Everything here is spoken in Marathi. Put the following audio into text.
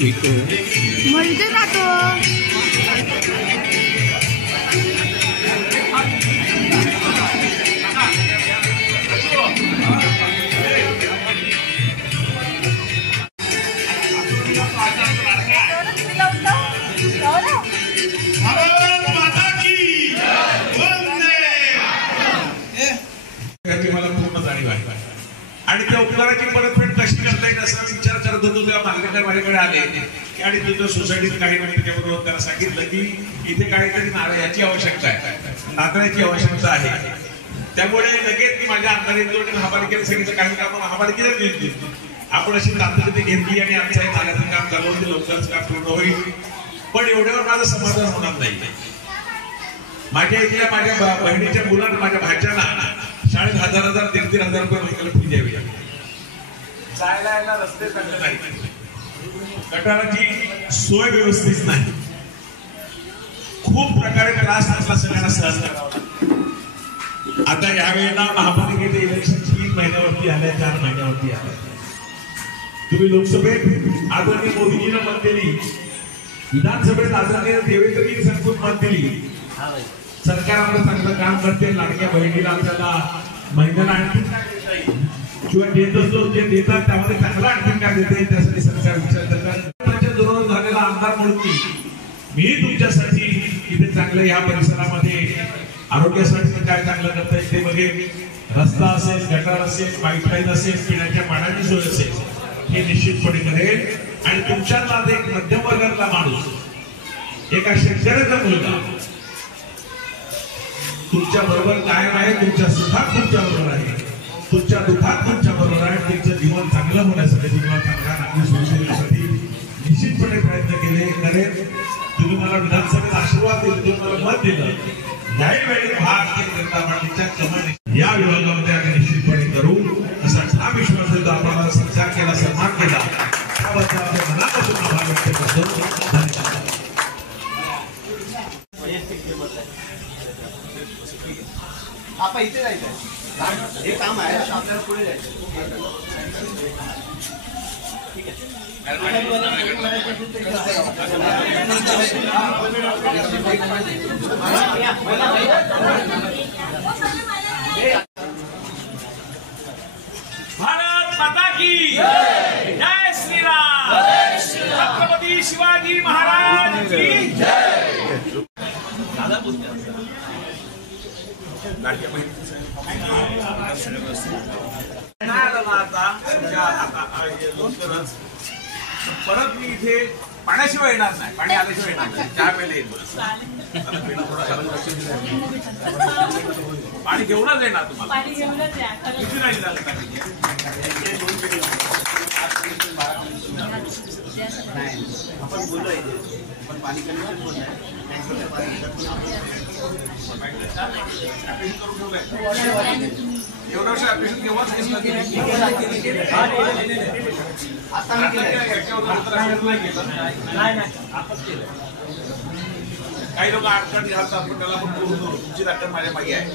म्हणते जातो मला पूर्ण जाणीव आहे आणि त्या उपकाराची परतफेड कशी करता येईल असा विचार करत होतो तेव्हा मार्केटर माझ्याकडे आले आणि तुझ्या सोसायटीत काही त्याच्याबरोबर त्याला सांगितलं की इथे काहीतरी नारळाची आवश्यकता आहे, नारळाची आवश्यकता आहे. त्यामुळे लगेच माझ्या अंधारीत महापालिकेने सांगितलं काही काम महापालिकेला दिली, आपण अशी तातडीने घेतली आणि आमचं हे नाल्याचं काम चालवून ते लवकरच काम पूर्ण होईल. पण एवढ्यावर माझं समाधान होणार नाही. माझ्या इथल्या माझ्या बहिणीच्या मुलांना, माझ्या भाच्याला शाळेत 1000 1,000 रुपये महिन्याला फी द्यावी लागते. जायला यायला रस्ते चांगले नाही, गटाराची सोय व्यवस्थित नाही, खूप प्रकारे त्रास आपला सगळ्यांना सहन करावा लागतो. आता यावेळेला महापालिकेचे इलेक्शन 3 महिन्यावरती आले, 4 महिन्यावरती आले. तुम्ही लोकसभेत आदरणीय मोदीजींना मत दिली, विधानसभेत आदरणीय देवेंद्रजी संपूर्ण मत दिली. सरकार आपलं चांगलं काम करते, लाडक्या बहिणीला आपल्याला महिन्याला आणखी किंवा देत असतो, जे देतात त्यामध्ये चांगलं आणखी काय देते त्यासाठी सरकार विचार करतात. दररोज झालेला आमदार म्हणून मी तुमच्यासाठी इथे चांगलं या परिसरामध्ये आरोग्यासाठी काय चांगलं करता येईल ते बघेल. रस्ता असेल, गटार असेल, पाईपलाईन असेल, पिण्याच्या पाण्याची सोय असेल, हे निश्चितपणे करेल. आणि तुमच्यातला एक मध्यम वर्गातला माणूस, एका शेतकऱ्याचा मुलगा तुमच्या बरोबर कायम आहे, तुमच्या सुखात तुमच्या बरोबर आहे, तुमच्या दुःखात तुमच्या बरोबर आहे. तुमचं जीवन चांगलं होण्यासाठी, जीवन चांगला नागरिक सुरू निश्चितपणे प्रयत्न केले करेल. तुम्ही मला विधानसभेत आशीर्वाद दिले, तुम्ही मला मत दिलं, यावेळी भारतीय जनता पार्टीच्या कमानी या विभागामध्ये आम्ही निश्चितपणे करू असा ठाम विश्वास देतो. आपण सत्कार केला, सन्मान केला, त्याबद्दल आपल्या मनापासून आभार व्यक्त करतो. धन्यवाद. आपण इथे जायचं हे काम आहे, आपल्याला पुढे जायचं. ठीक आहे. भारत माता की जय श्रीराम, छत्रपती शिवाजी महाराज की जय. लाडक्या परत मी इथे पाण्याशिवाय येणार नाही, पाणी आल्याशिवाय येणार नाही. त्यावेळेला येईल पाणी घेऊनच येणार तुम्हाला, किती नाही झालं आपण बोललो पण पाणी कमी बोलणार. एवढं वर्ष ऍप्लिकेशन केव्हाच काही लोक अडचणी घालतात, पण त्याला पण तुमची दाखल माझ्या मागे आहे.